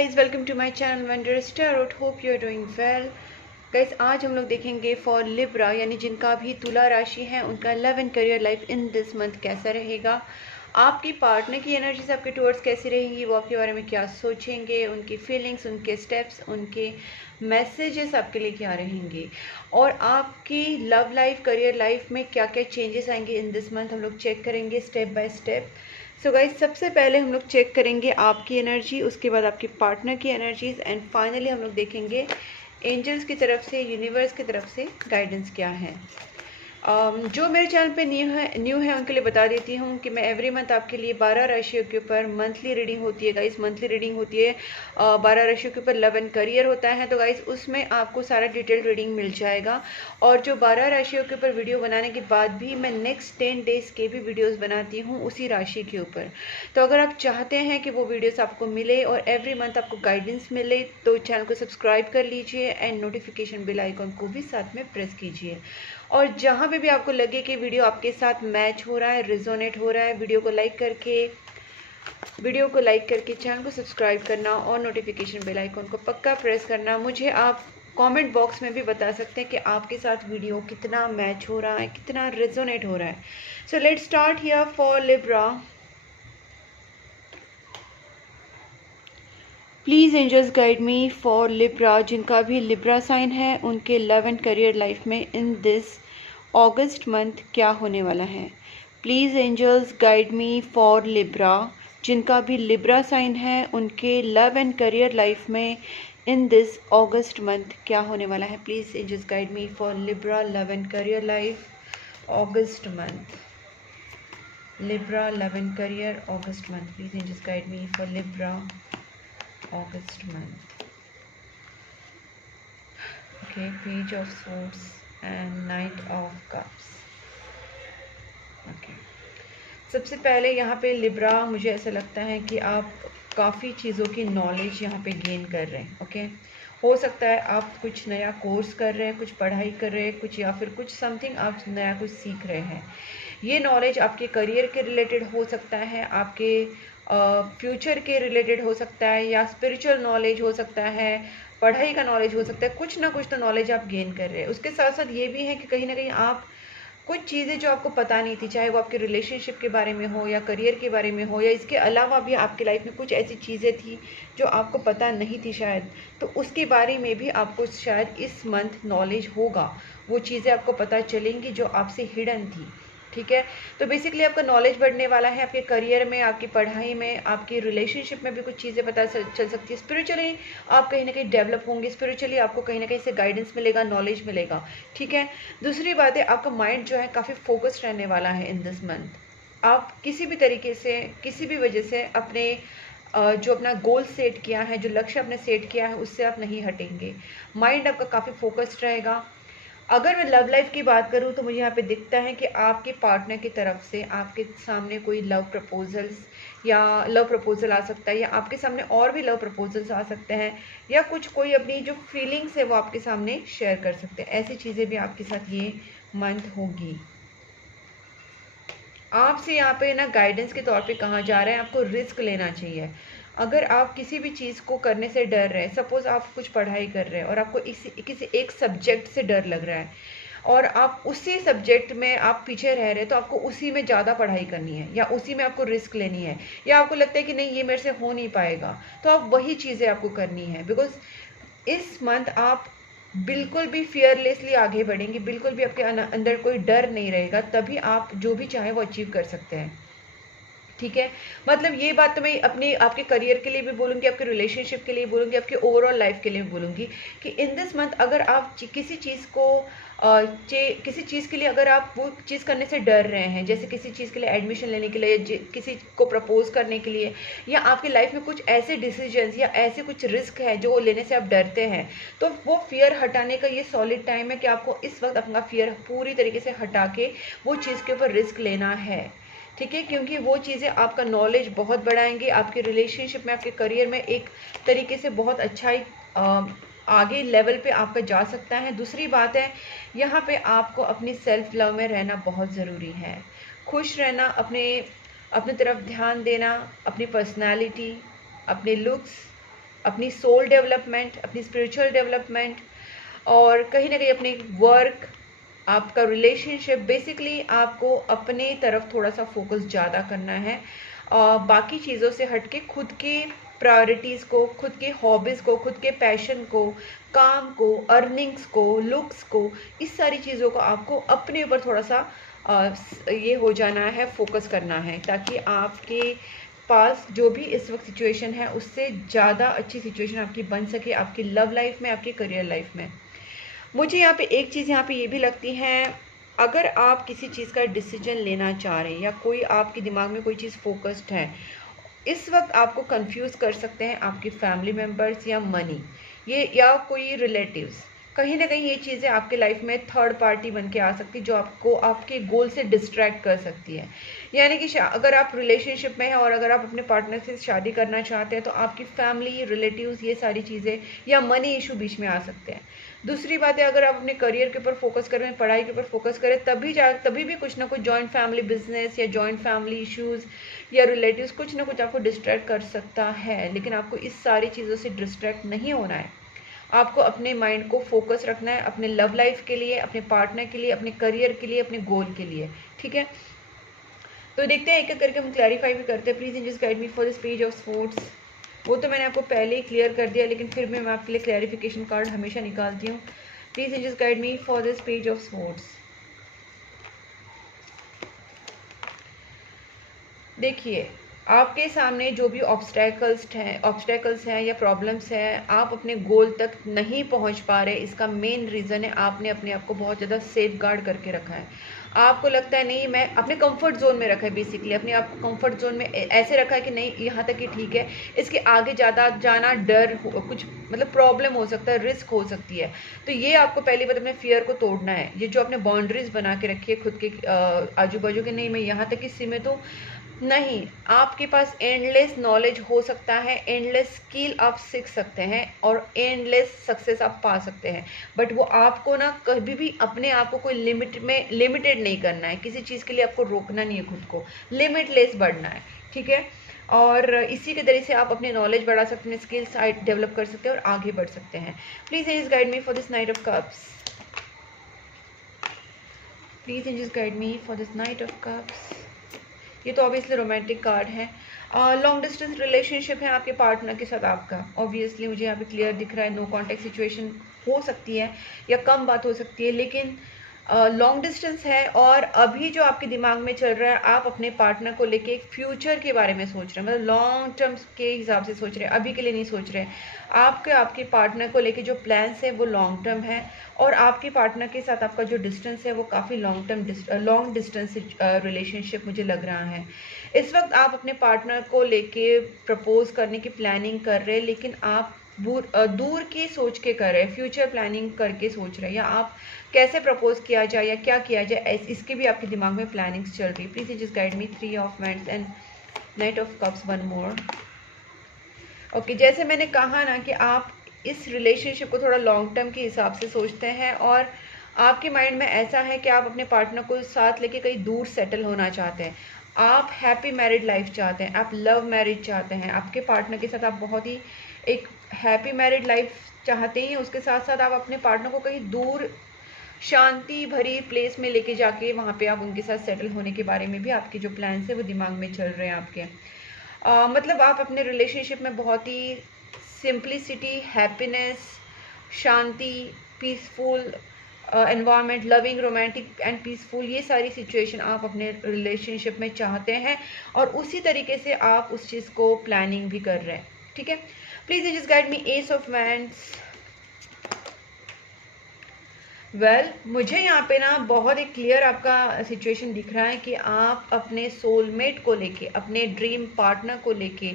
guys, welcome to my channel Wondrous Tarot. Hope you are doing well. Guys आज हम लोग देखेंगे for Libra यानी जिनका भी तुला राशि है उनका love and career life in this month कैसा रहेगा, आपकी पार्टनर की एनर्जीज आपके टुवर्ड्स कैसी रहेंगी, वो आपके बारे में क्या सोचेंगे, उनकी फीलिंग्स, उनके स्टेप्स, उनके मैसेजेस आपके लिए क्या रहेंगे और आपकी लव लाइफ करियर लाइफ में क्या क्या चेंजेस आएंगे इन दिस मंथ हम लोग चेक करेंगे step by step. So guys सबसे पहले हम लोग चेक करेंगे आपकी एनर्जी, उसके बाद आपके पार्टनर की एनर्जीज एंड फाइनली हम लोग देखेंगे एंजल्स की तरफ से, यूनिवर्स की तरफ से गाइडेंस क्या है। जो मेरे चैनल पे न्यू है उनके लिए बता देती हूँ कि मैं एवरी मंथ आपके लिए 12 राशियों के ऊपर मंथली रीडिंग होती है। गाइस मंथली रीडिंग होती है 12 राशियों के ऊपर लव एंड करियर होता है, तो गाइस उसमें आपको सारा डिटेल रीडिंग मिल जाएगा। और जो 12 राशियों के ऊपर वीडियो बनाने के बाद भी मैं नेक्स्ट 10 डेज़ के भी वीडियोज़ बनाती हूँ उसी राशि के ऊपर। तो अगर आप चाहते हैं कि वो वीडियोज़ आपको मिले और एवरी मंथ आपको गाइडेंस मिले तो चैनल को सब्सक्राइब कर लीजिए एंड नोटिफिकेशन बेल आइकॉन को भी साथ में प्रेस कीजिए। और जहाँ पे भी आपको लगे कि वीडियो आपके साथ मैच हो रहा है, रिजोनेट हो रहा है, वीडियो को लाइक करके चैनल को सब्सक्राइब करना और नोटिफिकेशन बेल आइकॉन को पक्का प्रेस करना। मुझे आप कमेंट बॉक्स में भी बता सकते हैं कि आपके साथ वीडियो कितना मैच हो रहा है, कितना रिजोनेट हो रहा है। So let's start here for Libra. Please angels guide me for Libra, जिनका भी लिब्रा साइन है उनके लव एंड करियर लाइफ में इन दिस अगस्त मंथ क्या होने वाला है। Please angels guide me for Libra, जिनका भी लिब्रा साइन है उनके लव एंड करियर लाइफ में इन दिस अगस्त मंथ क्या होने वाला है। Please angels guide me for Libra love and career life August month. Libra love and career August month, please angels guide me for Libra August month. Okay, Page of Swords and Knight of Cups. Okay. सबसे पहले यहाँ पे Libra मुझे ऐसा लगता है कि आप काफ़ी चीज़ों की नॉलेज यहाँ पे गेन कर रहे हैं। ओके, हो सकता है आप कुछ नया कोर्स कर रहे हैं, कुछ पढ़ाई कर रहे हैं, कुछ या फिर कुछ समथिंग आप नया कुछ सीख रहे हैं। ये नॉलेज आपके करियर के रिलेटेड हो सकता है, आपके फ्यूचर के रिलेटेड हो सकता है, या स्पिरिचुअल नॉलेज हो सकता है, पढ़ाई का नॉलेज हो सकता है। कुछ ना कुछ तो नॉलेज आप गेन कर रहे हैं। उसके साथ साथ ये भी है कि कहीं ना कहीं आप कुछ चीज़ें जो आपको पता नहीं थी, चाहे वो आपके रिलेशनशिप के बारे में हो या करियर के बारे में हो, या इसके अलावा भी आपकी लाइफ में कुछ ऐसी चीज़ें थी जो आपको पता नहीं थी शायद, तो उसके बारे में भी आपको शायद इस मंथ नॉलेज होगा। वो चीज़ें आपको पता चलेंगी जो आपसे हिडन थी। ठीक है, तो बेसिकली आपका नॉलेज बढ़ने वाला है आपके करियर में, आपकी पढ़ाई में, आपकी रिलेशनशिप में भी कुछ चीज़ें पता चल सकती है। स्पिरिचुअली आप कहीं ना कहीं डेवलप होंगे, स्पिरिचुअली आपको कहीं ना कहीं से गाइडेंस मिलेगा, नॉलेज मिलेगा। ठीक है, दूसरी बात है आपका माइंड जो है काफ़ी फोकस्ड रहने वाला है इन दिस मंथ। आप किसी भी तरीके से, किसी भी वजह से अपने जो अपना गोल सेट किया है, जो लक्ष्य आपने सेट किया है, उससे आप नहीं हटेंगे। माइंड आपका काफ़ी फोकस्ड रहेगा। अगर मैं लव लाइफ की बात करूं तो मुझे यहाँ पे दिखता है कि आपके पार्टनर की तरफ से आपके सामने कोई लव प्रपोजल आ सकता है, या आपके सामने और भी लव प्रपोजल्स आ सकते हैं, या कुछ कोई अपनी जो फीलिंग्स है वो आपके सामने शेयर कर सकते हैं। ऐसी चीज़ें भी आपके साथ ये मंथ होगी। आपसे यहाँ पे ना गाइडेंस के तौर पे कहा जा रहा है आपको रिस्क लेना चाहिए। अगर आप किसी भी चीज़ को करने से डर रहे हैं, सपोज़ आप कुछ पढ़ाई कर रहे हैं और आपको किसी एक सब्जेक्ट से डर लग रहा है और आप उसी सब्जेक्ट में आप पीछे रह रहे हैं, तो आपको उसी में ज़्यादा पढ़ाई करनी है या उसी में आपको रिस्क लेनी है, या आपको लगता है कि नहीं ये मेरे से हो नहीं पाएगा, तो आप वही चीज़ें आपको करनी है। बिकॉज इस मंथ आप बिल्कुल भी फियरलेसली आगे बढ़ेंगे, बिल्कुल भी आपके अंदर कोई डर नहीं रहेगा, तभी आप जो भी चाहें वो अचीव कर सकते हैं। ठीक है, मतलब ये बात तो मैं अपनी आपके करियर के लिए भी बोलूँगी, आपके रिलेशनशिप के लिए बोलूँगी, आपके ओवरऑल लाइफ के लिए भी बोलूँगी कि इन दिस मंथ अगर आप किसी चीज़ को किसी चीज़ के लिए अगर आप वो चीज़ करने से डर रहे हैं, जैसे किसी चीज़ के लिए एडमिशन लेने के लिए, किसी को प्रपोज करने के लिए, या आपकी लाइफ में कुछ ऐसे डिसीजंस या ऐसे कुछ रिस्क है जो लेने से आप डरते हैं, तो वो फियर हटाने का ये सॉलिड टाइम है कि आपको इस वक्त अपना फियर पूरी तरीके से हटा के वो चीज़ के ऊपर रिस्क लेना है। ठीक है, क्योंकि वो चीज़ें आपका नॉलेज बहुत बढ़ाएंगे, आपके रिलेशनशिप में, आपके करियर में एक तरीके से बहुत अच्छा ही आगे लेवल पे आपका जा सकता है। दूसरी बात है यहाँ पे आपको अपनी सेल्फ लव में रहना बहुत ज़रूरी है। खुश रहना, अपने तरफ ध्यान देना, अपनी पर्सनालिटी, अपने लुक्स, अपनी सोल डेवलपमेंट, अपनी स्पिरिचुअल डेवलपमेंट, और कहीं ना कहीं अपने वर्क, आपका रिलेशनशिप, बेसिकली आपको अपने तरफ थोड़ा सा फोकस ज़्यादा करना है। बाकी चीज़ों से हट के खुद के प्रायोरिटीज़ को, खुद के हॉबीज़ को, खुद के पैशन को, काम को, अर्निंग्स को, लुक्स को, इस सारी चीज़ों को आपको अपने ऊपर थोड़ा सा ये हो जाना है, फोकस करना है, ताकि आपके पास जो भी इस वक्त सिचुएशन है उससे ज़्यादा अच्छी सिचुएशन आपकी बन सके, आपकी लव लाइफ में, आपकी करियर लाइफ में। मुझे यहाँ पे एक चीज़ यहाँ पे ये भी लगती है, अगर आप किसी चीज़ का डिसीजन लेना चाह रहे हैं या कोई आपके दिमाग में कोई चीज़ फोकस्ड है, इस वक्त आपको कंफ्यूज कर सकते हैं आपके फैमिली मेम्बर्स या मनी, ये या कोई रिलेटिव्स। कहीं ना कहीं ये चीज़ें आपके लाइफ में थर्ड पार्टी बन के आ सकती है, जो आपको आपके गोल से डिस्ट्रैक्ट कर सकती है। यानी कि अगर आप रिलेशनशिप में हैं और अगर आप अपने पार्टनर से शादी करना चाहते हैं, तो आपकी फैमिली, रिलेटिव्स, ये सारी चीज़ें या मनी इशू बीच में आ सकते हैं। दूसरी बात है, अगर आप अपने करियर के ऊपर फोकस करें, पढ़ाई के ऊपर फोकस करें, तभी भी कुछ ना कुछ जॉइंट फैमिली बिजनेस या जॉइंट फैमिली इश्यूज या रिलेटिव्स कुछ ना कुछ आपको डिस्ट्रैक्ट कर सकता है। लेकिन आपको इस सारी चीज़ों से डिस्ट्रैक्ट नहीं होना है, आपको अपने माइंड को फोकस रखना है अपने लव लाइफ के लिए, अपने पार्टनर के लिए, अपने करियर के लिए, अपने गोल के लिए। ठीक है, तो देखते हैं एक एक करके हम क्लैरिफाई भी करते हैं। Please angels guide me for this page of swords. वो तो मैंने आपको पहले ही क्लियर कर दिया, लेकिन फिर भी मैं आपके लिए क्लैरिफिकेशन कार्ड हमेशा निकालती हूँ। Please angels guide me for this page of swords. देखिए, आपके सामने जो भी ऑब्स्टेकल्स हैं या प्रॉब्लम्स हैं, आप अपने गोल तक नहीं पहुंच पा रहे, इसका मेन रीज़न है आपने अपने आप को बहुत ज़्यादा सेफ गार्ड करके रखा है। आपको लगता है नहीं, मैं अपने कंफर्ट जोन में रखा है, बेसिकली अपने आप को कंफर्ट जोन में ऐसे रखा है कि नहीं, यहाँ तक ही ठीक है, इसके आगे ज़्यादा जाना डर, कुछ मतलब प्रॉब्लम हो सकता है, रिस्क हो सकती है। तो ये आपको पहली बात अपने फियर को तोड़ना है। ये जो आपने बाउंड्रीज बना के रखी है खुद के आजू बाजू के, नहीं मैं यहाँ तक ही सीमित हूँ, नहीं, आपके पास एंडलेस नॉलेज हो सकता है, एंडलेस स्किल आप सीख सकते हैं और एंडलेस सक्सेस आप पा सकते हैं। बट वो आपको ना कभी भी अपने आप को कोई लिमिट में लिमिटेड नहीं करना है, किसी चीज़ के लिए आपको रोकना नहीं है, खुद को लिमिटलेस बढ़ना है। ठीक है, और इसी के जरिए से आप अपने नॉलेज बढ़ा सकते हैं, स्किल्स डेवलप कर सकते हैं और आगे बढ़ सकते हैं। Please angels guide me for this knight of cups. Please angels guide me for this knight of cups. ये तो ऑब्वियसली रोमांटिक कार्ड है, लॉन्ग डिस्टेंस रिलेशनशिप है आपके पार्टनर के साथ आपका। ऑब्वियसली मुझे यहाँ पे क्लियर दिख रहा है, नो कॉन्टैक्ट सिचुएशन हो सकती है या कम बात हो सकती है, लेकिन लॉन्ग डिस्टेंस है। और अभी जो आपके दिमाग में चल रहा है, आप अपने पार्टनर को लेके एक फ्यूचर के बारे में सोच रहे हैं, मतलब लॉन्ग टर्म के हिसाब से सोच रहे हैं, अभी के लिए नहीं सोच रहे हैं। आपके पार्टनर को लेके जो प्लान्स है वो लॉन्ग टर्म है, और आपके पार्टनर के साथ आपका जो डिस्टेंस है वो काफ़ी लॉन्ग डिस्टेंस रिलेशनशिप मुझे लग रहा है। इस वक्त आप अपने पार्टनर को लेके प्रपोज करने की प्लानिंग कर रहे हैं, लेकिन आप दूर की सोच के कर रहे हैं, फ्यूचर प्लानिंग करके सोच रहे हैं, या आप कैसे प्रपोज किया जाए या क्या किया जाए, इसके भी आपके दिमाग में प्लानिंग्स चल रही है। Please just guide me, 3 of wands and night of cups, one more. Okay, जैसे मैंने कहा ना कि आप इस रिलेशनशिप को थोड़ा लॉन्ग टर्म के हिसाब से सोचते हैं, और आपके माइंड में ऐसा है कि आप अपने पार्टनर को साथ लेके कहीं दूर सेटल होना चाहते हैं, आप हैप्पी मैरिड लाइफ चाहते हैं, आप लव मैरिज चाहते हैं, आपके पार्टनर के साथ आप बहुत ही एक हैप्पी मैरिड लाइफ चाहते हैं। उसके साथ साथ आप अपने पार्टनर को कहीं दूर शांति भरी प्लेस में लेके जाके वहाँ पे आप उनके साथ सेटल होने के बारे में भी आपके जो प्लान्स है वो दिमाग में चल रहे हैं आपके। मतलब आप अपने रिलेशनशिप में बहुत ही सिंप्लिसिटी, हैप्पीनेस, शांति, peaceful environment, loving, romantic and peaceful, ये सारी सिचुएशन आप अपने रिलेशनशिप में चाहते हैं, और उसी तरीके से आप उस चीज़ को प्लानिंग भी कर रहे हैं। ठीक है, please just guide me, S of wands. Well, मुझे यहाँ पे ना बहुत ही क्लियर आपका सिचुएशन दिख रहा है कि आप अपने सोलमेट को लेके, अपने ड्रीम पार्टनर को लेके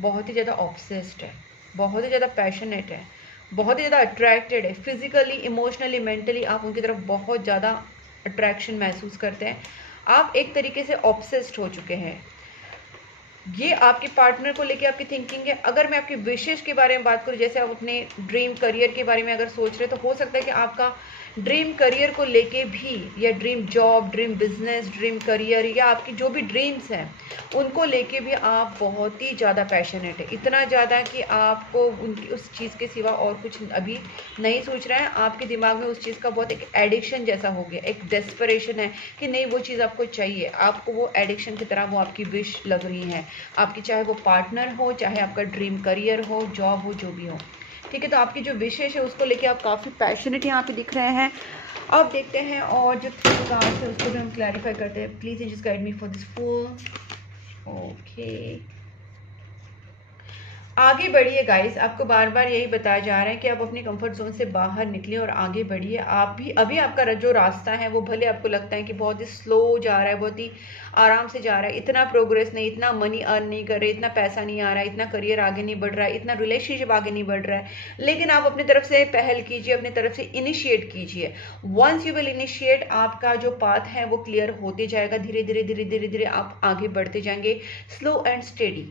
बहुत ही ज़्यादा ऑब्सेस्ड है, बहुत ही ज़्यादा पैशनेट है, बहुत ही ज़्यादा अट्रैक्टेड है, फिजिकली, इमोशनली, मेंटली आप उनकी तरफ बहुत ज़्यादा अट्रैक्शन महसूस करते हैं। आप एक तरीके से ऑब्सेस्ड हो चुके हैं। ये आपके पार्टनर को लेके आपकी थिंकिंग है। अगर मैं आपकी विशेष के बारे में बात करूँ, जैसे आप अपने ड्रीम करियर के बारे में अगर सोच रहे हैं, तो हो सकता है कि आपका ड्रीम करियर को लेके भी, या dream job, dream business, dream career, या आपकी जो भी ड्रीम्स हैं उनको लेके भी आप बहुत ही ज़्यादा पैशनेट है, इतना ज़्यादा कि आपको उनकी उस चीज़ के सिवा और कुछ अभी नहीं सोच रहे हैं। आपके दिमाग में उस चीज़ का बहुत एक एडिक्शन जैसा हो गया, एक डेस्परेशन है कि नहीं वो चीज़ आपको चाहिए, आपको वो एडिक्शन की तरह वो आपकी विश लग रही है आपकी, चाहे वो पार्टनर हो, चाहे आपका ड्रीम करियर हो, जॉब हो, जो भी हो। ठीक है, तो आपकी जो विशेष है उसको लेके आप काफ़ी पैशनेट यहाँ पे दिख रहे हैं। अब देखते हैं और जो 3 कार्ड्स है उसको भी हम क्लैरिफाई करते हैं। Please just guide me for this full. Okay, आगे बढ़िए गाइस, आपको बार बार यही बताया जा रहा है कि आप अपनी कंफर्ट जोन से बाहर निकलिए और आगे बढ़िए। आप भी अभी आपका जो रास्ता है वो भले आपको लगता है कि बहुत ही स्लो जा रहा है, बहुत ही आराम से जा रहा है, इतना प्रोग्रेस नहीं, इतना मनी अर्न नहीं कर रहे, इतना पैसा नहीं आ रहा है, इतना करियर आगे नहीं बढ़ रहा है, इतना रिलेशनशिप आगे नहीं बढ़ रहा है, लेकिन आप अपनी तरफ से पहल कीजिए, अपनी तरफ से इनिशिएट कीजिए। वंस यू विल इनिशिएट, आपका जो पाथ है वो क्लियर होते जाएगा, धीरे धीरे धीरे धीरे धीरे आप आगे बढ़ते जाएंगे, स्लो एंड स्टेडी।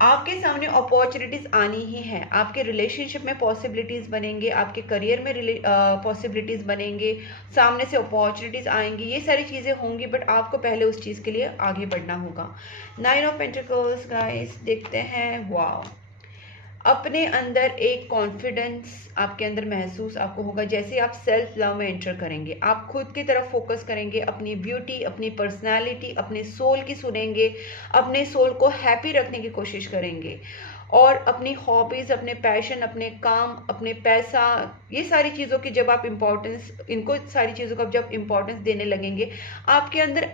आपके सामने अपॉर्चुनिटीज आनी ही है, आपके रिलेशनशिप में पॉसिबिलिटीज बनेंगे, आपके करियर में पॉसिबिलिटीज बनेंगे, सामने से अपॉर्चुनिटीज आएंगी, ये सारी चीज़ें होंगी, बट आपको पहले उस चीज़ के लिए आगे बढ़ना होगा। 9 ऑफ पेंटिकल्स गाइस, देखते हैं। वाह, अपने अंदर एक कॉन्फिडेंस आपके अंदर महसूस आपको होगा, जैसे आप सेल्फ लव में एंटर करेंगे, आप खुद की तरफ फोकस करेंगे, अपनी ब्यूटी, अपनी पर्सनालिटी, अपने सोल की सुनेंगे, अपने सोल को हैप्पी रखने की कोशिश करेंगे, और अपनी हॉबीज़, अपने पैशन, अपने काम, अपने पैसा, ये सारी चीज़ों की जब आप इम्पोर्टेंस, इनको सारी चीज़ों को जब इम्पोर्टेंस देने लगेंगे, आपके अंदर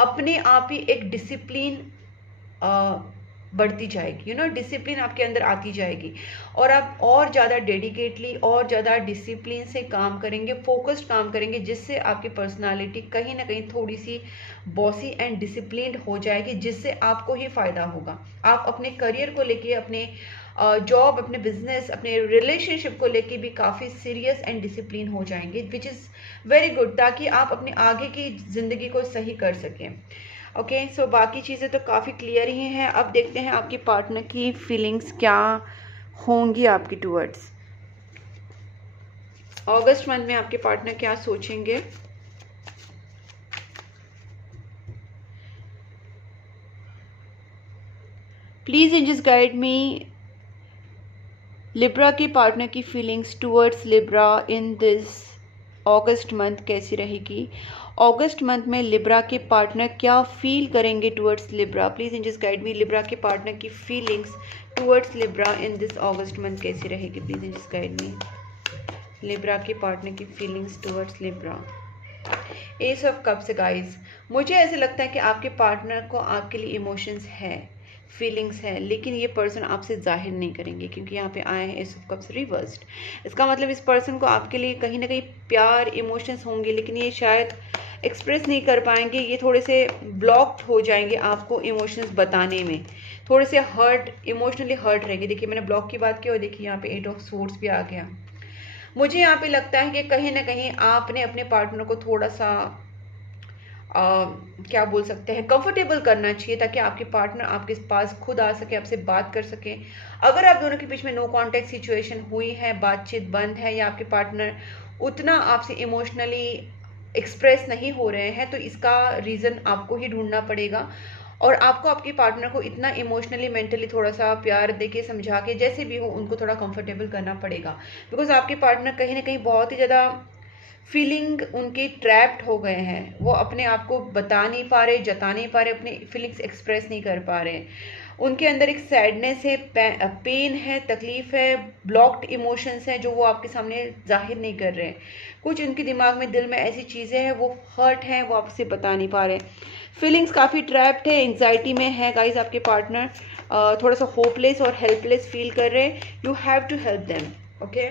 अपने आप ही एक डिसिप्लिन बढ़ती जाएगी, डिसिप्लिन आपके अंदर आती जाएगी, और आप और ज़्यादा डेडिकेटली और ज़्यादा डिसिप्लिन से काम करेंगे, फोकस्ड काम करेंगे, जिससे आपकी पर्सनालिटी कहीं ना कहीं थोड़ी सी बॉसी एंड डिसिप्लिन्ड हो जाएगी, जिससे आपको ही फ़ायदा होगा। आप अपने करियर को लेके, अपने जॉब, अपने बिजनेस, अपने रिलेशनशिप को लेके भी काफ़ी सीरियस एंड डिसिप्लिन हो जाएंगे, विच इज़ वेरी गुड, ताकि आप अपनी आगे की ज़िंदगी को सही कर सकें। ओके, सो बाकी चीज़ें तो काफ़ी क्लियर ही हैं। अब देखते हैं आपकी पार्टनर की फीलिंग्स क्या होंगी आपकी टूवर्ड्स अगस्त मंथ में, आपके पार्टनर क्या सोचेंगे। Please angels guide me, Libra की पार्टनर की feelings towards Libra in this August month कैसी रहेगी। अगस्त मंथ में लिब्रा के पार्टनर क्या फील करेंगे towards Libra. Please angels guide me, Libra के पार्टनर की feelings towards Libra in this August month कैसी रहेगी। Please angels guide me, Libra के पार्टनर की feelings towards Libra. Ace of cups guys, मुझे ऐसे लगता है कि आपके पार्टनर को आपके लिए इमोशंस है, फीलिंग्स है, लेकिन ये पर्सन आपसे जाहिर नहीं करेंगे, क्योंकि यहाँ पे आए हैं एस ऑफ कप्स रिवर्स्ड। इसका मतलब इस पर्सन को आपके लिए कहीं ना कहीं प्यार, इमोशंस होंगे, लेकिन ये शायद एक्सप्रेस नहीं कर पाएंगे, ये थोड़े से ब्लॉक्ड हो जाएंगे आपको इमोशंस बताने में, थोड़े से हर्ट, इमोशनली हर्ट रहेंगे। देखिए मैंने ब्लॉक की बात की और देखिए यहाँ पे 8 ऑफ सोर्ड्स भी आ गया। मुझे यहाँ पे लगता है कि कहीं ना कहीं आपने अपने पार्टनर को थोड़ा सा क्या बोल सकते हैं, कंफर्टेबल करना चाहिए, ताकि आपके पार्टनर आपके पास खुद आ सके, आपसे बात कर सके। अगर आप दोनों के बीच में नो कॉन्टैक्ट सिचुएशन हुई है, बातचीत बंद है, या आपके पार्टनर उतना आपसे इमोशनली एक्सप्रेस नहीं हो रहे हैं, तो इसका रीज़न आपको ही ढूंढना पड़ेगा, और आपको आपके पार्टनर को इतना इमोशनली, मेंटली थोड़ा सा प्यार देके, समझा के, जैसे भी हो उनको थोड़ा कंफर्टेबल करना पड़ेगा। बिकॉज आपके पार्टनर कहीं ना कहीं बहुत ही ज़्यादा फीलिंग उनकी ट्रैप्ड हो गए हैं, वो अपने आप को बता नहीं पा रहे, जता नहीं पा रहे, अपने फीलिंग्स एक्सप्रेस नहीं कर पा रहे। उनके अंदर एक सैडनेस है, पेन है, तकलीफ है, ब्लॉक्ड इमोशंस हैं जो वो आपके सामने जाहिर नहीं कर रहे हैं। कुछ उनके दिमाग में, दिल में ऐसी चीज़ें हैं, वो हर्ट हैं, वो आपसे बता नहीं पा रहे। फीलिंग्स काफ़ी ट्रैप्ड है, एंग्जाइटी में है गाइस आपके पार्टनर, थोड़ा सा होपलेस और हेल्पलेस फील कर रहे हैं। You have to help them. Okay,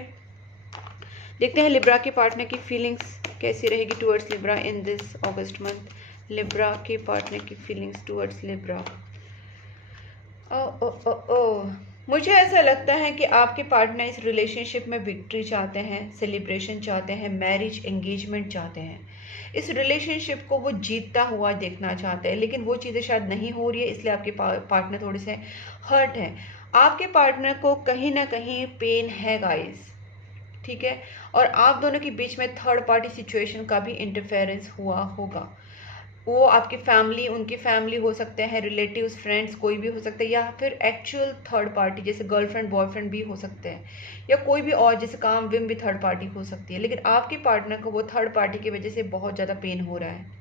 देखते हैं लिब्रा के पार्टनर की फीलिंग्स कैसी रहेगी towards Libra in this August month. Libra के पार्टनर की फीलिंग्स टुवर्ड्स लिब्रा। मुझे ऐसा लगता है कि आपके पार्टनर इस रिलेशनशिप में विक्ट्री चाहते हैं, सेलिब्रेशन चाहते हैं, मैरिज एंगेजमेंट चाहते हैं। इस रिलेशनशिप को वो जीतता हुआ देखना चाहते हैं, लेकिन वो चीज़ें शायद नहीं हो रही है, इसलिए आपके पार्टनर थोड़े से हर्ट है। आपके पार्टनर को कहीं ना कहीं पेन है गाइस, ठीक है। और आप दोनों के बीच में थर्ड पार्टी सिचुएशन का भी इंटरफेरेंस हुआ होगा। वो आपकी फैमिली, उनकी फैमिली हो सकते हैं, रिलेटिव्स, फ्रेंड्स, कोई भी हो सकता है, या फिर एक्चुअल थर्ड पार्टी जैसे गर्लफ्रेंड बॉयफ्रेंड भी हो सकते हैं, या कोई भी और जैसे काम विम भी थर्ड पार्टी हो सकती है। लेकिन आपके पार्टनर को वो थर्ड पार्टी की वजह से बहुत ज़्यादा पेन हो रहा है।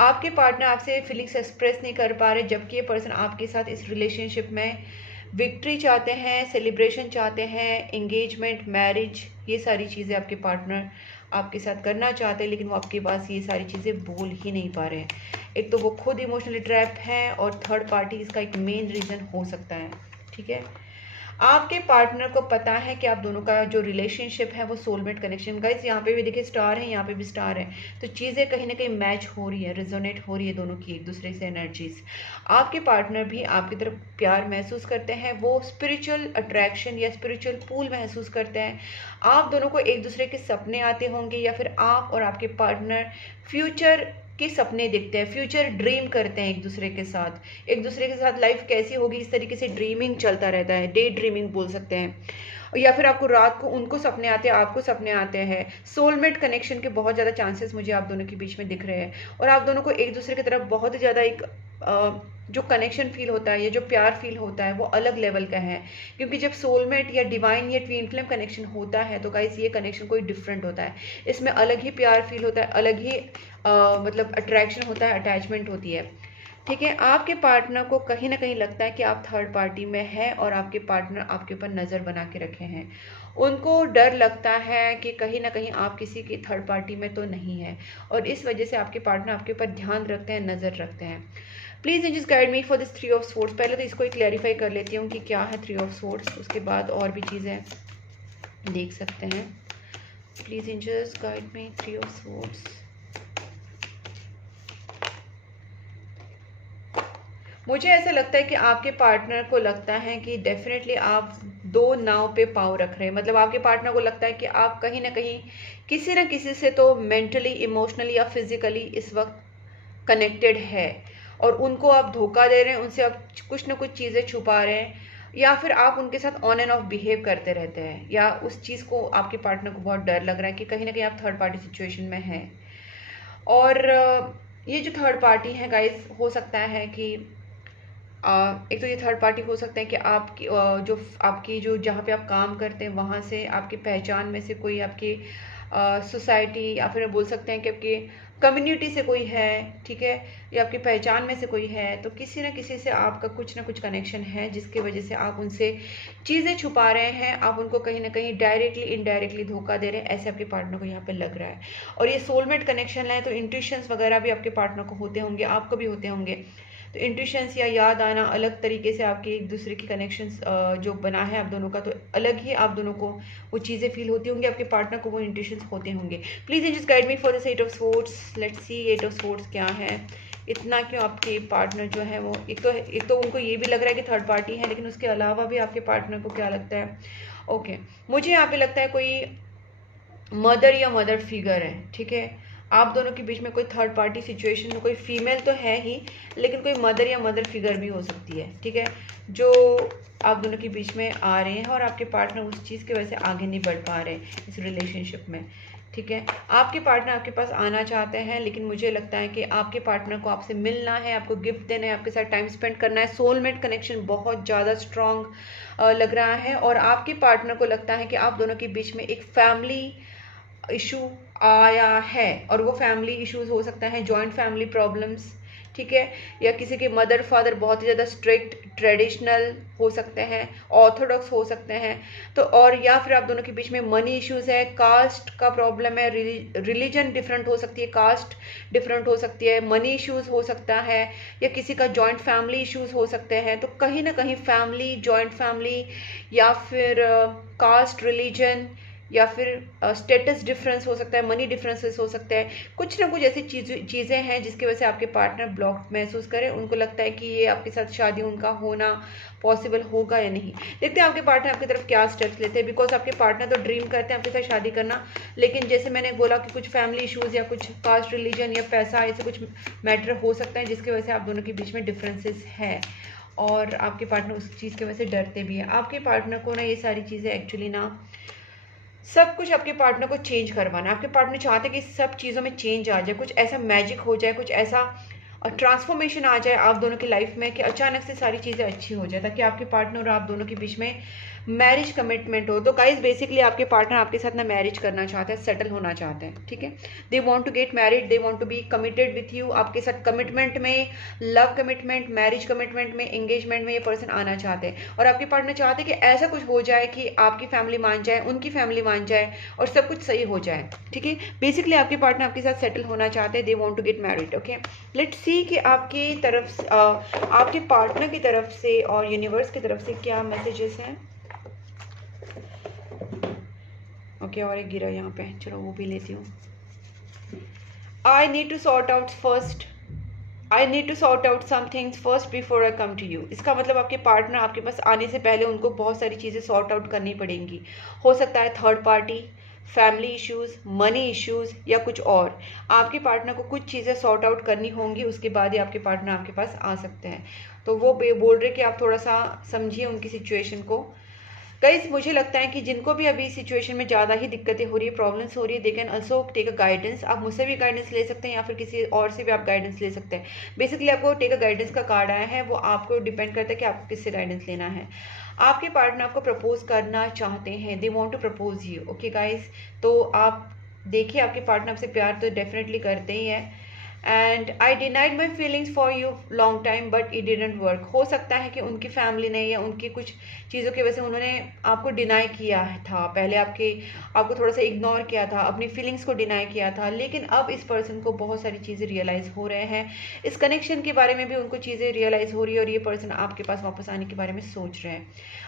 आपके पार्टनर आपसे फीलिंग्स एक्सप्रेस नहीं कर पा रहे, जबकि ये पर्सन आपके साथ इस रिलेशनशिप में विक्ट्री चाहते हैं, सेलिब्रेशन चाहते हैं, एंगेजमेंट, मैरिज, ये सारी चीज़ें आपके पार्टनर आपके साथ करना चाहते हैं, लेकिन वो आपके पास ये सारी चीज़ें बोल ही नहीं पा रहे हैं। एक तो वो खुद इमोशनली ट्रैप हैं, और थर्ड पार्टी इसका एक मेन रीज़न हो सकता है। ठीक है। आपके पार्टनर को पता है कि आप दोनों का जो रिलेशनशिप है वो सोलमेट कनेक्शन, गाइस यहाँ पे भी देखिए स्टार है, यहाँ पे भी स्टार है, तो चीज़ें कहीं ना कहीं मैच हो रही है, रिजोनेट हो रही है दोनों की एक दूसरे से एनर्जीज। आपके पार्टनर भी आपकी तरफ प्यार महसूस करते हैं, वो स्पिरिचुअल अट्रैक्शन या स्पिरिचुअल पूल महसूस करते हैं। आप दोनों को एक दूसरे के सपने आते होंगे, या फिर आप और आपके पार्टनर फ्यूचर के सपने देखते हैं, फ्यूचर ड्रीम करते हैं एक दूसरे के साथ लाइफ कैसी होगी, इस तरीके से ड्रीमिंग चलता रहता है, डे ड्रीमिंग बोल सकते हैं। या फिर आपको रात को उनको सपने आते हैं, आपको सपने आते हैं। सोलमेट कनेक्शन के बहुत ज़्यादा चांसेस मुझे आप दोनों के बीच में दिख रहे हैं, और आप दोनों को एक दूसरे की तरफ बहुत ज़्यादा एक जो कनेक्शन फील होता है या जो प्यार फील होता है वो अलग लेवल का है। क्योंकि जब सोलमेट या डिवाइन या ट्विन फ्लेम कनेक्शन होता है तो गाइस ये कनेक्शन कोई डिफरेंट होता है, इसमें अलग ही प्यार फील होता है, अलग ही मतलब अट्रैक्शन होता है, अटैचमेंट होती है। ठीक है। आपके पार्टनर को कहीं ना कहीं लगता है कि आप थर्ड पार्टी में हैं, और आपके पार्टनर आपके ऊपर नज़र बना के रखे हैं। उनको डर लगता है कि कहीं ना कहीं आप किसी की थर्ड पार्टी में तो नहीं है, और इस वजह से आपके पार्टनर आपके ऊपर ध्यान रखते हैं, नज़र रखते हैं। Please angels guide me for this three of swords. पहले तो इसको क्लैरिफाई कर लेती हूँ कि क्या है थ्री ऑफ स्वॉर्ड्स, उसके बाद और भी चीज़ें देख सकते हैं। Please angels guide me three of swords. मुझे ऐसा लगता है कि आपके पार्टनर को लगता है कि डेफिनेटली आप दो नाव पे पाँव रख रहे हैं। मतलब आपके पार्टनर को लगता है कि आप कहीं ना कहीं किसी न किसी से तो मेंटली, इमोशनली या फिजिकली इस वक्त कनेक्टेड है, और उनको आप धोखा दे रहे हैं, उनसे आप कुछ ना कुछ चीज़ें छुपा रहे हैं, या फिर आप उनके साथ ऑन एंड ऑफ बिहेव करते रहते हैं, या उस चीज़ को आपके पार्टनर को बहुत डर लग रहा है कि कहीं ना कहीं आप थर्ड पार्टी सिचुएशन में हैं। और ये जो थर्ड पार्टी है गाइस, हो सकता है कि एक तो ये थर्ड पार्टी हो सकता है कि आपकी जो आपकी जो जहाँ पे आप काम करते हैं वहाँ से आपकी पहचान में से कोई आपकी सोसाइटी, या फिर बोल सकते हैं कि आपकी कम्युनिटी से कोई है, ठीक है, या आपकी पहचान में से कोई है, तो किसी न किसी से आपका कुछ ना कुछ कनेक्शन है, जिसकी वजह से आप उनसे चीज़ें छुपा रहे हैं, आप उनको कहीं ना कहीं डायरेक्टली इनडायरेक्टली धोखा दे रहे हैं, ऐसे आपके पार्टनर को यहाँ पे लग रहा है। और ये सोलमेट कनेक्शन है, तो इंट्यूशंस वगैरह भी आपके पार्टनर को होते होंगे, आपको भी होते होंगे। तो इंट्यूशंस या याद आना, अलग तरीके से आपके एक दूसरे की कनेक्शंस जो बना है आप दोनों का, तो अलग ही आप दोनों को वो चीज़ें फील होती होंगी, आपके पार्टनर को वो इंट्यूशंस होते होंगे। Please just guide me for the eight of swords. Let's see eight of swords क्या है, इतना क्यों आपके पार्टनर जो है वो, एक तो उनको ये भी लग रहा है कि थर्ड पार्टी है, लेकिन उसके अलावा भी आपके पार्टनर को क्या लगता है, ओके, मुझे यहाँ पे लगता है कोई मदर या मदर फिगर है, ठीक है। आप दोनों के बीच में कोई थर्ड पार्टी सिचुएशन में कोई फीमेल तो है ही, लेकिन कोई मदर या मदर फिगर भी हो सकती है, ठीक है, जो आप दोनों के बीच में आ रहे हैं, और आपके पार्टनर उस चीज़ की वजह से आगे नहीं बढ़ पा रहे हैं इस रिलेशनशिप में, ठीक है। आपके पार्टनर आपके पास आना चाहते हैं, लेकिन मुझे लगता है कि आपके पार्टनर को आपसे मिलना है, आपको गिफ्ट देना है, आपके साथ टाइम स्पेंड करना है। सोलमेट कनेक्शन बहुत ज़्यादा स्ट्रॉन्ग लग रहा है, और आपके पार्टनर को लगता है कि आप दोनों के बीच में एक फैमिली इशू आया है, और वो फैमिली इश्यूज हो सकता है जॉइंट फैमिली प्रॉब्लम्स, ठीक है, या किसी के मदर फादर बहुत ही ज़्यादा स्ट्रिक्ट ट्रेडिशनल हो सकते हैं, ऑर्थोडॉक्स हो सकते हैं, तो और या फिर आप दोनों के बीच में मनी इश्यूज है, कास्ट का प्रॉब्लम है, रिलीजन डिफरेंट हो सकती है, कास्ट डिफरेंट हो सकती है, मनी इश्यूज हो सकता है, या किसी का जॉइंट फैमिली इश्यूज हो सकते हैं। तो कहीं ना कहीं फैमिली, जॉइंट फैमिली, या फिर कास्ट, रिलीजन, या फिर स्टेटस डिफरेंस हो सकता है, मनी डिफरेंसेस हो सकते हैं, कुछ ना कुछ ऐसी चीज़ें हैं जिसकी वजह से आपके पार्टनर ब्लॉक महसूस करें, उनको लगता है कि ये आपके साथ शादी उनका होना पॉसिबल होगा या नहीं। देखते हैं आपके पार्टनर आपकी तरफ क्या स्टेप्स लेते हैं, बिकॉज आपके पार्टनर तो ड्रीम करते हैं आपके साथ शादी करना, लेकिन जैसे मैंने बोला कि कुछ फैमिली इशूज़ या कुछ कास्ट, रिलीजन या पैसा, ऐसे कुछ मैटर हो सकता है जिसकी वजह से आप दोनों के बीच में डिफरेंसेस है, और आपके पार्टनर उस चीज़ की वजह से डरते भी हैं। आपके पार्टनर को ना ये सारी चीज़ें एक्चुअली ना सब कुछ आपके पार्टनर को चेंज करवाना है। आपके पार्टनर चाहते हैं कि सब चीज़ों में चेंज आ जाए, कुछ ऐसा मैजिक हो जाए, कुछ ऐसा ट्रांसफॉर्मेशन आ जाए आप दोनों की लाइफ में कि अचानक से सारी चीज़ें अच्छी हो जाए, ताकि आपके पार्टनर और आप दोनों के बीच में मैरिज कमिटमेंट हो। तो गाइस बेसिकली आपके पार्टनर आपके साथ ना मैरिज करना चाहते हैं, सेटल होना चाहते हैं, ठीक है। They want to get married, they want to be committed with you. आपके साथ कमिटमेंट में, लव कमिटमेंट, मैरिज कमिटमेंट में, एंगेजमेंट में ये पर्सन आना चाहते हैं। और आपके पार्टनर चाहते हैं कि ऐसा कुछ हो जाए कि आपकी फैमिली मान जाए, उनकी फैमिली मान जाए और सब कुछ सही हो जाए, ठीक है। बेसिकली आपके पार्टनर आपके साथ सेटल होना चाहते हैं, they want to get married, okay. Let's see कि आपकी तरफ आपके पार्टनर की तरफ से और यूनिवर्स की तरफ से क्या मैसेजेस हैं। ओके और एक गिरा यहाँ पे, चलो वो भी लेती हूँ। I need to sort out first, I need to sort out some things first before I come to you. इसका मतलब आपके पार्टनर आपके पास आने से पहले उनको बहुत सारी चीज़ें सॉर्ट आउट करनी पड़ेंगी। हो सकता है third party, family issues, money issues या कुछ और। आपके पार्टनर को कुछ चीज़ें सॉर्ट आउट करनी होंगी, उसके बाद ही आपके पार्टनर आपके पास आ सकते हैं। तो वो बोल रहे कि आप थोड़ा सा समझिए उनकी सिचुएशन को। गाइस मुझे लगता है कि जिनको भी अभी सिचुएशन में ज़्यादा ही दिक्कतें हो रही है, प्रॉब्लम्स हो रही है, they can also take a guidance. आप मुझसे भी गाइडेंस ले सकते हैं या फिर किसी और से भी आप गाइडेंस ले सकते हैं। बेसिकली आपको टेक अ गाइडेंस का कार्ड आया है, वो आपको डिपेंड करता है कि आपको किससे गाइडेंस लेना है। आपके पार्टनर आपको प्रपोज करना चाहते हैं, they want to propose you, okay guys. तो आप देखिए आपके पार्टनर आपसे प्यार तो डेफिनेटली करते ही हैं। And I denied my feelings for you long time but it didn't work. हो सकता है कि उनकी फैमिली ने या उनकी कुछ चीज़ों की वजह से उन्होंने आपको डिनाई किया था, पहले आपको थोड़ा सा इग्नोर किया था, अपनी फीलिंग्स को डिनाई किया था। लेकिन अब इस पर्सन को बहुत सारी चीज़ें रियलाइज़ हो रहे हैं, इस कनेक्शन के बारे में भी उनको चीज़ें रियलाइज़ हो रही है और ये पर्सन आपके पास वापस आने के बारे में सोच रहे हैं।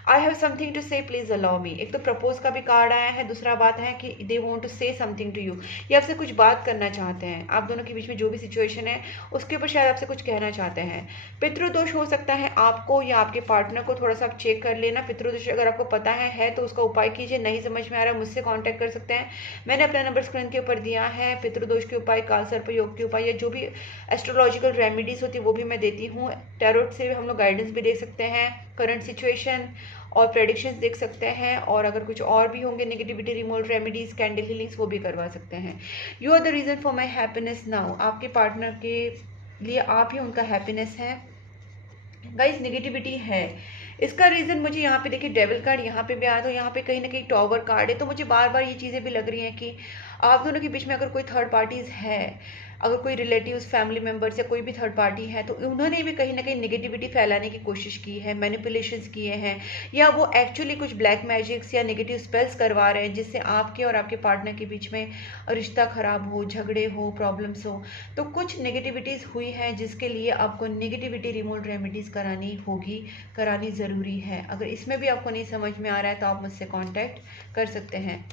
आई हैव समथिंग टू से, प्लीज़ अलाउ मी। एक तो प्रपोज का भी कार्ड आया है, दूसरा बात है कि they want to say something to you, ये आपसे कुछ बात करना चाहते हैं। आप दोनों के बीच में जो भी सिचुएशन है उसके ऊपर शायद आपसे कुछ कहना चाहते हैं। पितृदोष हो सकता है आपको या आपके पार्टनर को, थोड़ा सा आप चेक कर लेना। पितृदोष अगर आपको पता है तो उसका उपाय कीजिए, नहीं समझ में आ रहा है मुझसे कांटेक्ट कर सकते हैं। मैंने अपना नंबर स्क्रीन के ऊपर दिया है। पितृदोष के उपाय, काल सर्प योग के उपाय या जो भी एस्ट्रोलॉजिकल रेमेडीज होती है वो भी मैं देती हूँ। टैरोट से हम लोग गाइडेंस भी दे सकते हैं, करंट सिचुएशन और प्रेडिक्शंस देख सकते हैं, और अगर कुछ और भी होंगे negativity removal remedies, candle healings, वो भी करवा सकते हैं। You are the reason for my happiness now. आपके पार्टनर के लिए आप ही उनका हैप्पीनेस है। गाइस नेगेटिविटी है, इसका रीज़न मुझे यहाँ पे देखिए डेविल कार्ड यहाँ पे भी आया, तो यहाँ पे कहीं ना कहीं टॉवर कार्ड है। तो मुझे बार बार ये चीज़ें भी लग रही हैं कि आप दोनों के बीच में अगर कोई थर्ड पार्टीज है, अगर कोई रिलेटिव्स, फैमिली मेम्बर्स या कोई भी थर्ड पार्टी है, तो उन्होंने भी कहीं ना कहीं नेगेटिविटी फैलाने की कोशिश की है, मैनिपुलेशंस किए हैं, या वो एक्चुअली कुछ ब्लैक मैजिक्स या नेगेटिव स्पेल्स करवा रहे हैं जिससे आपके और आपके पार्टनर के बीच में रिश्ता खराब हो, झगड़े हो, प्रॉब्लम्स हो। तो कुछ नेगेटिविटीज़ हुई हैं जिसके लिए आपको नेगेटिविटी रिमूवल रेमेडीज़ करानी होगी, करानी ज़रूरी है। अगर इसमें भी आपको नहीं समझ में आ रहा है तो आप मुझसे कॉन्टैक्ट कर सकते हैं।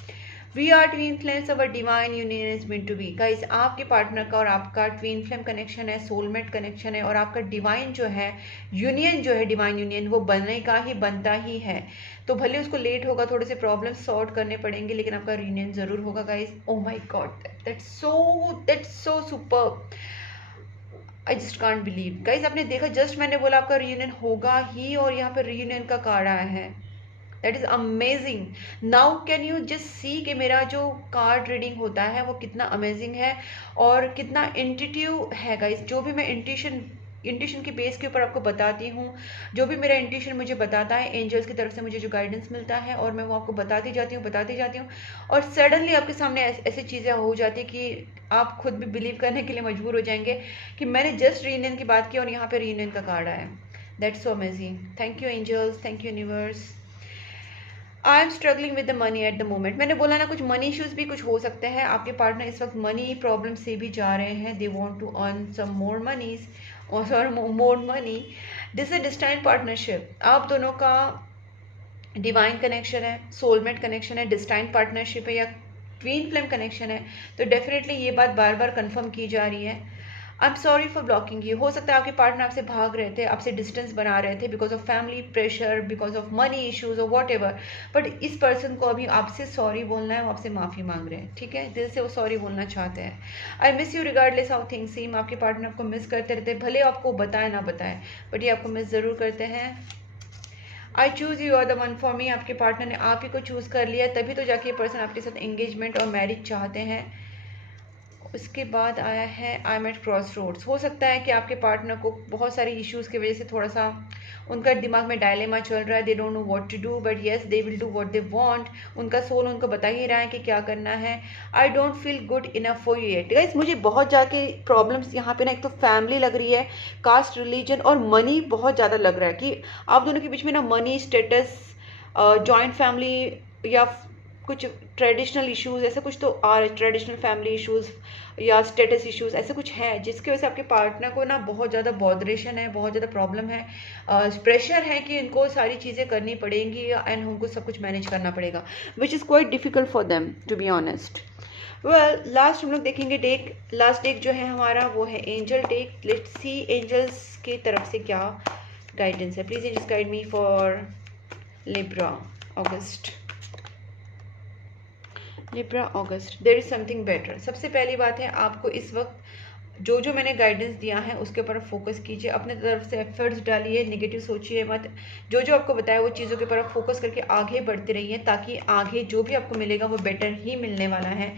We are twin flames, our divine union is meant to be. Guys आपके पार्टनर का और आपका ट्वीन फ्लेम कनेक्शन है, सोलमेट कनेक्शन है, और आपका डिवाइन जो है यूनियन जो है, डिवाइन यूनियन वो बनने का ही बनता ही है। तो भले उसको लेट होगा, थोड़े से प्रॉब्लम सॉर्ट करने पड़ेंगे, लेकिन आपका यूनियन ज़रूर होगा guys. Oh my god, that's so superb, I just can't believe. Guys आपने देखा, जस्ट मैंने बोला आपका रीयूनियन होगा ही और यहाँ पर रीयूनियन का कार्ड आया है। That is amazing. Now can you just see कि मेरा जो कार्ड रीडिंग होता है वो कितना अमेजिंग है और कितना इंट्यूटिव है गाइस। जो भी मैं इंट्यूशन की बेस के ऊपर आपको बताती हूँ, जो भी मेरा इंट्यूशन मुझे बताता है, एंजल्स की तरफ से मुझे जो गाइडेंस मिलता है, और मैं वो आपको बताती जाती हूँ, और सडनली आपके सामने ऐसी चीज़ें हो जाती कि आप खुद भी बिलीव करने के लिए मजबूर हो जाएंगे कि मैंने जस्ट रीयूनियन की बात की और यहाँ पे रीयूनियन का कार्ड आया। That's so amazing. Thank you angels, thank you universe. I am struggling with the money at the moment. मैंने बोला ना, कुछ मनी इश्यूज भी कुछ हो सकते हैं। आपके पार्टनर इस वक्त मनी प्रॉब्लम से भी जा रहे हैं। They want to earn some more moneys और more money. This is distant partnership. आप दोनों का डिवाइन कनेक्शन है, सोलमेट कनेक्शन है, डिस्टेंट पार्टनरशिप है या ट्वीन फ्लेम कनेक्शन है। तो डेफिनेटली ये बात बार बार कंफर्म की जा रही है। I am sorry for blocking you. हो सकता है आपके पार्टनर आपसे भाग रहे थे, आपसे डिस्टेंस बना रहे थे because of family pressure, because of money issues और वॉट एवर। बट इस पर्सन को अभी आपसे सॉरी बोलना है, वो आपसे माफ़ी मांग रहे हैं, ठीक है, दिल से वो सॉरी बोलना चाहते हैं। I miss you regardless how things सीम। आपके पार्टनर आपको मिस करते रहते हैं, भले आपको बताए ना बताए, बट ये आपको मिस ज़रूर करते हैं। I choose you are the one for me, आपके पार्टनर ने आप ही को चूज़ कर लिया, तभी तो जाके ये पर्सन आपके साथ एंगेजमेंट और मैरिज चाहते हैं। उसके बाद आया है I am at crossroads. हो सकता है कि आपके पार्टनर को बहुत सारी इश्यूज़ की वजह से थोड़ा सा उनका दिमाग में डायलेमा चल रहा है, they don't know what to do but yes they will do what they want. उनका सोल उनको बता ही रहा है कि क्या करना है। I don't feel good enough for you yet. Guys मुझे बहुत जाके प्रॉब्लम्स यहाँ पे ना, एक तो फैमिली लग रही है, कास्ट, रिलीजन और मनी बहुत ज़्यादा लग रहा है कि आप दोनों के बीच में ना मनी, स्टेटस, जॉइंट फैमिली या कुछ ट्रेडिशनल इश्यूज ऐसा कुछ तो आ रहे, ट्रेडिशनल फैमिली इश्यूज या स्टेटस इश्यूज ऐसे कुछ है जिसकी वजह से आपके पार्टनर को ना बहुत ज़्यादा बॉदरेशन है, बहुत ज़्यादा प्रॉब्लम है, प्रेशर है कि इनको सारी चीज़ें करनी पड़ेंगी एंड उनको सब कुछ मैनेज करना पड़ेगा, which is quite difficult for them to be honest. Well last हम लोग देखेंगे डेक, लास्ट डेक जो है हमारा वो है angel deck. Let's see angels की तरफ से क्या गाइडेंस है। Please angels guide me for Libra August, Libra August. There is something better. सबसे पहली बात है आपको इस वक्त जो मैंने गाइडेंस दिया है उसके ऊपर फोकस कीजिए, अपने तरफ से एफर्ट्स डालिए, नेगेटिव सोचिए मत। जो आपको बताया वो चीज़ों के ऊपर फोकस करके आगे बढ़ते रहिए ताकि आगे जो भी आपको मिलेगा वो बेटर ही मिलने वाला है।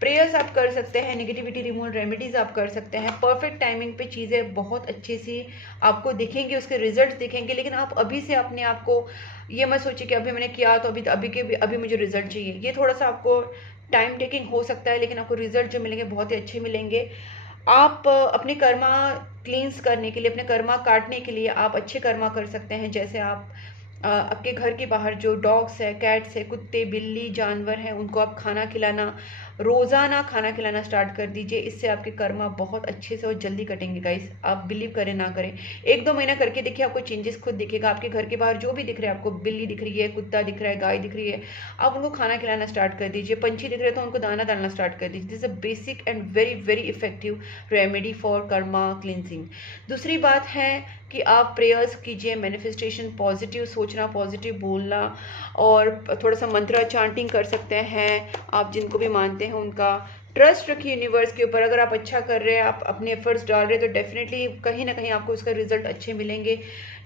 प्रेयर्स आप कर सकते हैं, नेगेटिविटी रिमूवल रेमेडीज़ आप कर सकते हैं। परफेक्ट टाइमिंग पे चीज़ें बहुत अच्छी सी आपको दिखेंगी, उसके रिजल्ट्स दिखेंगे। लेकिन आप अभी से अपने आप को ये मत सोचिए कि अभी मैंने किया तो अभी मुझे रिजल्ट चाहिए। ये थोड़ा सा आपको टाइम टेकिंग हो सकता है लेकिन आपको रिजल्ट जो मिलेंगे बहुत ही अच्छे मिलेंगे। आप अपने कर्मा क्लींस करने के लिए, अपने कर्मा काटने के लिए आप अच्छे कर्मा कर सकते हैं। जैसे आप आपके घर के बाहर जो डॉग्स है, कैट्स है, कुत्ते बिल्ली जानवर हैं, उनको आप खाना खिलाना, रोज़ाना खाना खिलाना स्टार्ट कर दीजिए। इससे आपके कर्मा बहुत अच्छे से और जल्दी कटेंगे गाइस। आप बिलीव करें ना करें, 1-2 महीना करके देखिए, आपको चेंजेस खुद दिखेगा। आपके घर के बाहर जो भी दिख रहा है, आपको बिल्ली दिख रही है, कुत्ता दिख रहा है, गाय दिख रही है, आप उनको खाना खिलाना स्टार्ट कर दीजिए। पंछी दिख रहे हैं तो उनको दाना डालना स्टार्ट कर दीजिए। This is a basic and very very effective remedy for Karma cleansing. दूसरी बात है कि आप प्रेयर्स कीजिए, मैनिफेस्टेशन, पॉजिटिव सोचना, पॉजिटिव बोलना और थोड़ा सा मंत्र चांटिंग कर सकते हैं। आप जिनको भी मानते हैं उनका ट्रस्ट रखिए यूनिवर्स के ऊपर। अगर आप अच्छा कर रहे हैं, आप अपने एफर्ट्स डाल रहे हैं तो डेफिनेटली कहीं ना कहीं आपको उसका रिजल्ट अच्छे मिलेंगे।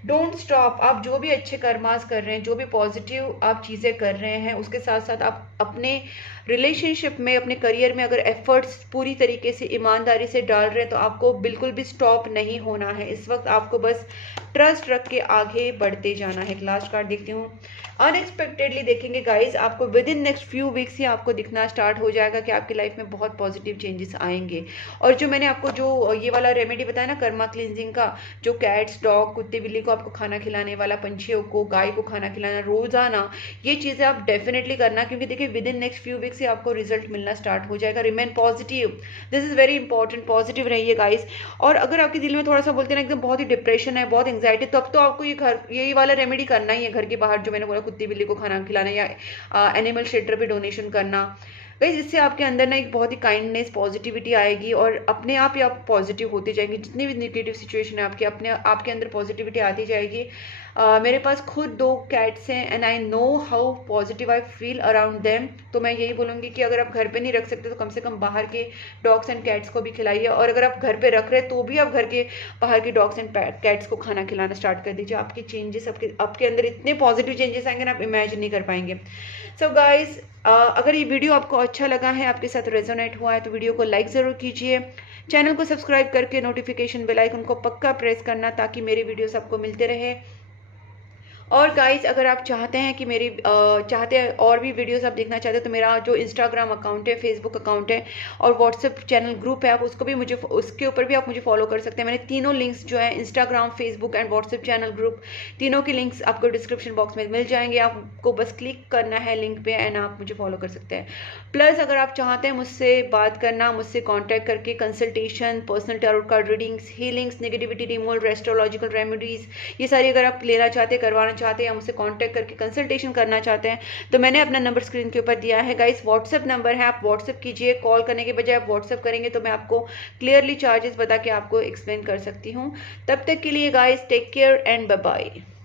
Don't stop. आप जो भी अच्छे कर्मास कर रहे हैं, जो भी पॉजिटिव आप चीज़ें कर रहे हैं, उसके साथ साथ आप अपने रिलेशनशिप में, अपने करियर में अगर एफर्ट्स पूरी तरीके से ईमानदारी से डाल रहे हैं तो आपको बिल्कुल भी स्टॉप नहीं होना है। इस वक्त आपको बस ट्रस्ट रख के आगे बढ़ते जाना है। लास्ट कार्ड देखती हूँ। अनएक्सपेक्टेडली देखेंगे गाइज, आपको within next few weeks ही आपको दिखना स्टार्ट हो जाएगा कि आपकी लाइफ में बहुत पॉजिटिव चेंजेस आएंगे। और जो मैंने आपको जो ये वाला रेमेडी बताया ना कर्मा क्लिनजिंग का, जो कैट्स, डॉग, कुत्ते बिल्ली को आपको खाना खिलाने वाला, पंछियों को, गाय को खाना खिलाना रोजाना, ये चीज़ें आप डेफिनेटली करना क्योंकि देखिए with in next few weeks से आपको रिजल्ट मिलना स्टार्ट हो जाएगा। Remain positive, this is very important. Positive रहिए गाइस। और अगर आपके दिल में थोड़ा सा बोलते हैं ना एकदम बहुत ही डिप्रेशन है, बहुत एंग्जाइटी, तब तो आपको ये वाला रेमेडी करना ही है। घर के बाहर जो मैंने बोला कुत्ते बिल्ली को खाना खिलाना या एनिमल शेल्टर पे डोनेशन करना गाइस, इससे आपके अंदर ना एक बहुत ही काइंडनेस, पॉजिटिविटी आएगी और अपने आप ही आप पॉजिटिव होते जाएंगे। जितनी भी नेगेटिव सिचुएशन है आपके अंदर पॉजिटिविटी आती जाएगी। मेरे पास खुद 2 कैट्स हैं and I know how positive I feel around them. तो मैं यही बोलूँगी कि अगर आप घर पे नहीं रख सकते तो कम से कम बाहर के डॉग्स एंड कैट्स को भी खिलाइए। और अगर आप घर पे रख रहे हैं तो भी आप घर के बाहर के डॉग्स एंड कैट्स को खाना खिलाना स्टार्ट कर दीजिए। आपके चेंजेस, आपके अंदर इतने पॉजिटिव चेंजेस आएंगे ना, आप इमेजिन नहीं कर पाएंगे। सो गाइज, अगर ये वीडियो आपको अच्छा लगा है, आपके साथ रेजोनेट हुआ है तो वीडियो को लाइक ज़रूर कीजिए। चैनल को सब्सक्राइब करके नोटिफिकेशन बेल आइकन को पक्का प्रेस करना ताकि मेरे वीडियोस आपको मिलते रहे। और गाइस, अगर आप चाहते हैं कि मेरी चाहते हैं और भी वीडियोस आप देखना चाहते हैं तो मेरा जो इंस्टाग्राम अकाउंट है, फेसबुक अकाउंट है और व्हाट्सएप चैनल ग्रुप है, आप उसके ऊपर भी आप मुझे फॉलो कर सकते हैं। मैंने तीनों लिंक्स जो है Instagram, Facebook and WhatsApp channel group, तीनों के लिंक्स आपको डिस्क्रिप्शन बॉक्स में मिल जाएंगे। आपको बस क्लिक करना है लिंक पे एंड आप मुझे फॉलो कर सकते हैं। प्लस अगर आप चाहते हैं मुझसे बात करना, मुझसे कॉन्टैक्ट करके consultation, personal tarot card readings, healings, negativity removal, astrological remedies, ये सारी अगर आप लेना चाहते हैं, करवाना चाहते हैं या मुझसे कांटेक्ट करके कंसल्टेशन करना चाहते हैं तो मैंने अपना नंबर स्क्रीन के ऊपर दिया है गाइस। व्हाट्सएप नंबर है, आप व्हाट्सएप कीजिए। कॉल करने के बजाय आप व्हाट्सएप करेंगे तो मैं आपको क्लियरली चार्जेस बता के आपको एक्सप्लेन कर सकती हूँ। तब तक के लिए guys, take care and bye bye.